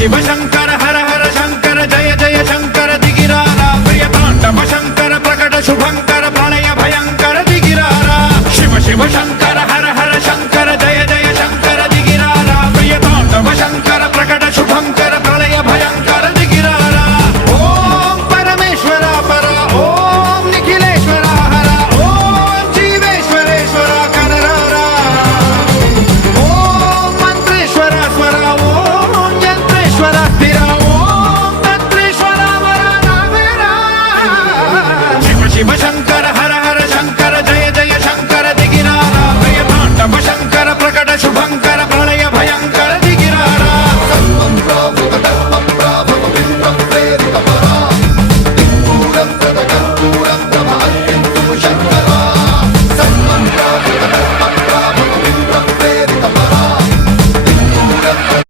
शिव शंकर हर हर शंकर जय जय शंकर दिगिरारा प्रिय तांडव शंकर प्रकट शुभंकर प्रलय भयंकर दिगिरारा शिव शिव शंकर